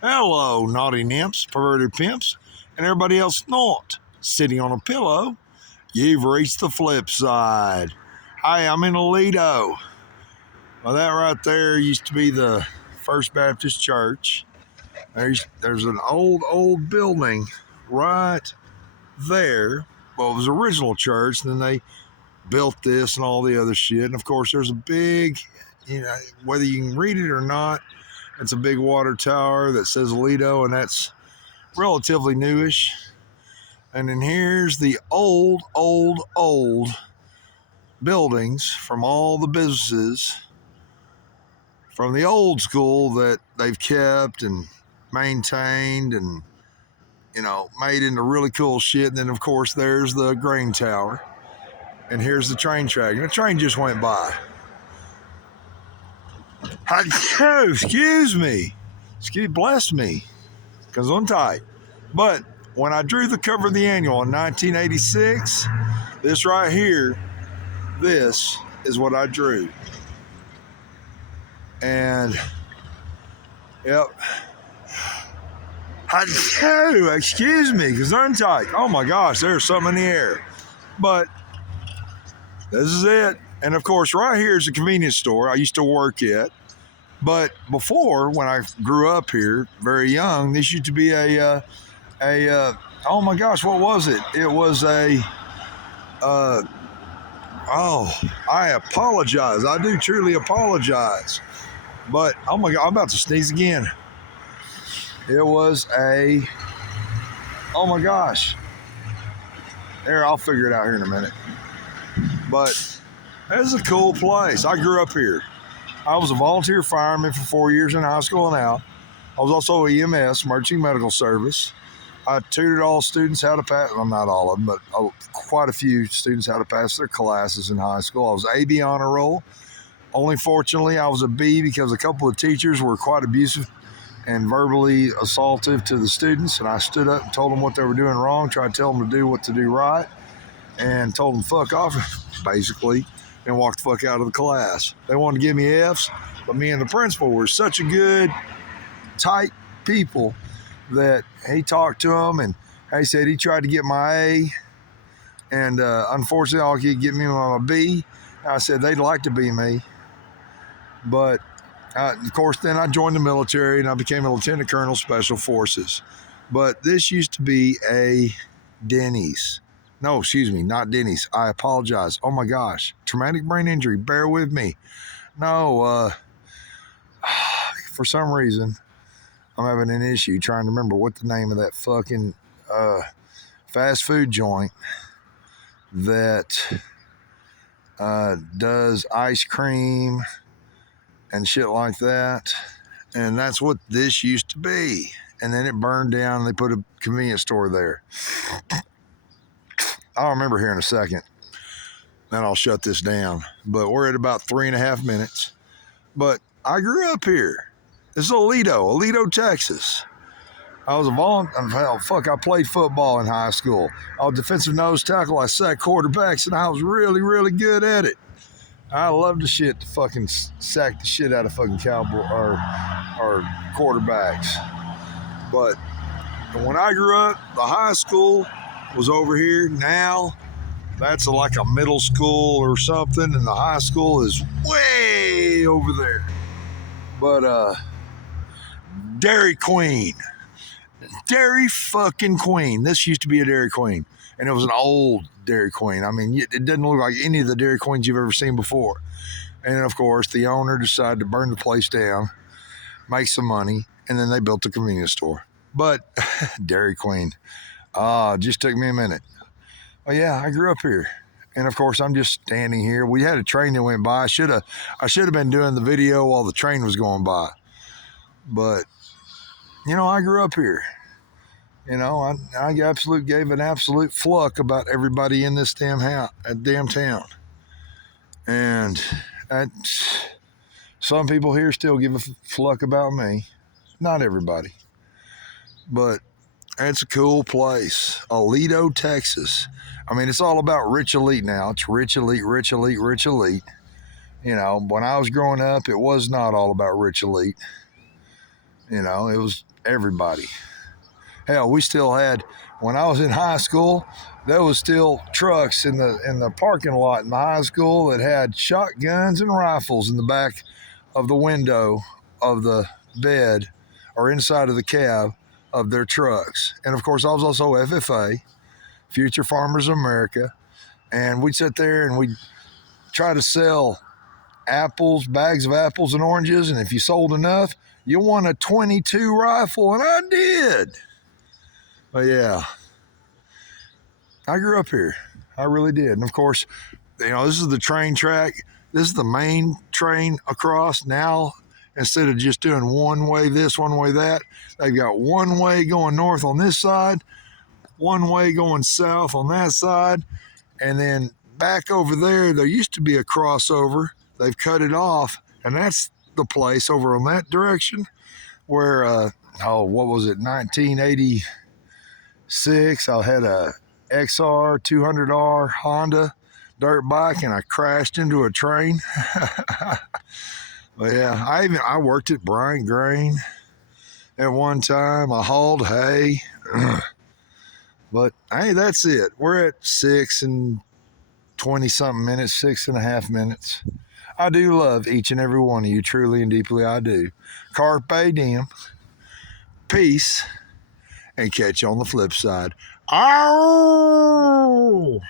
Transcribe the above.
Hello, naughty nymphs, perverted pimps, and everybody else not sitting on a pillow. You've reached the flip side. Hi, I'm in Aledo. Well, that right there used to be the First Baptist Church. There's an old building right there. Well, it was the original church, and then they built this and all the other shit. And of course, there's a big, whether you can read it or not, it's a big water tower that says Aledo, and that's relatively newish. And then here's the old buildings from all the businesses from the old school that they've kept and maintained and, made into really cool shit. And then, of course, there's the grain tower. And here's the train track. And the train just went by. Excuse me. Bless me. Because I'm tight. But when I drew the cover of the annual in 1986, this right here, this is what I drew. And, yep. Excuse me, because I'm tight. Oh my gosh, there's something in the air. But this is it. And of course, right here is a convenience store I used to work at. But before, when I grew up here, very young, this used to be oh my gosh, what was it? It was I apologize. I do truly apologize. But, oh my God, I'm about to sneeze again. It was oh my gosh. There, I'll figure it out here in a minute. But this is a cool place. I grew up here. I was a volunteer fireman for 4 years in high school and out. I was also EMS, Emergency Medical Service. I tutored all students how to pass, well, not all of them, but quite a few students how to pass their classes in high school. I was AB honor roll. Only fortunately, I was a B because a couple of teachers were quite abusive and verbally assaultive to the students, and I stood up and told them what they were doing wrong, tried to tell them to do what to do right, and told them fuck off, basically, and walked the fuck out of the class. They wanted to give me Fs, but me and the principal were such a good, tight people that he talked to them, and he said he tried to get my A, and unfortunately, all he could get me on a B. I said they'd like to be me, but of course, then I joined the military and I became a lieutenant colonel, special forces. But this used to be a Denny's. No, excuse me, not Denny's. I apologize. Oh my gosh, traumatic brain injury. Bear with me. No, for some reason, I'm having an issue trying to remember what the name of that fucking fast food joint that does ice cream and shit like that. And that's what this used to be. And then it burned down and they put a convenience store there. I'll remember here in a second. Then I'll shut this down. But we're at about 3.5 minutes. But I grew up here. This is Aledo, Texas. I was a volunteer. I played football in high school. I was defensive nose tackle. I sacked quarterbacks, and I was really, really good at it. I loved to fucking sack the shit out of fucking cowboy or quarterbacks. But when I grew up, the high school was over here. Now that's like a middle school or something, and the high school is way over there. But Dairy Queen. Dairy fucking Queen. This used to be a Dairy Queen, and it was an old Dairy Queen. I mean, it didn't look like any of the Dairy Queens you've ever seen before. And of course, the owner decided to burn the place down, make some money, and then they built a convenience store. But Dairy Queen, just took me a minute. Oh yeah, I grew up here, and of course, I'm just standing here. We had a train that went by. I should have been doing the video while the train was going by, but I grew up here. I gave an absolute fuck about everybody in this damn town. And some people here still give a fuck about me. Not everybody. But it's a cool place. Aledo, Texas. I mean, it's all about rich elite now. It's rich elite, rich elite, rich elite. When I was growing up, it was not all about rich elite. It was everybody. Hell, we still had, when I was in high school, there was still trucks in the parking lot in the high school that had shotguns and rifles in the back of the window of the bed or inside of the cab of their trucks. And of course, I was also FFA, Future Farmers of America, and we'd sit there and we'd try to sell apples, bags of apples and oranges, and if you sold enough, you won a .22 rifle, and I did. But yeah, I grew up here. I really did. And of course, this is the train track. This is the main train across. Now, instead of just doing one way this, one way that, they've got one way going north on this side, one way going south on that side, and then back over there used to be a crossover. They've cut it off, and that's the place over on that direction where, what was it, 1986, I had a XR 200R Honda dirt bike, and I crashed into a train. But yeah, I worked at Bryant Grain at one time. I hauled hay. But hey, that's it. We're at 6 and 20-something minutes, 6.5 minutes. I do love each and every one of you, truly and deeply I do. Carpe diem. Peace. And catch you on the flip side. Ow!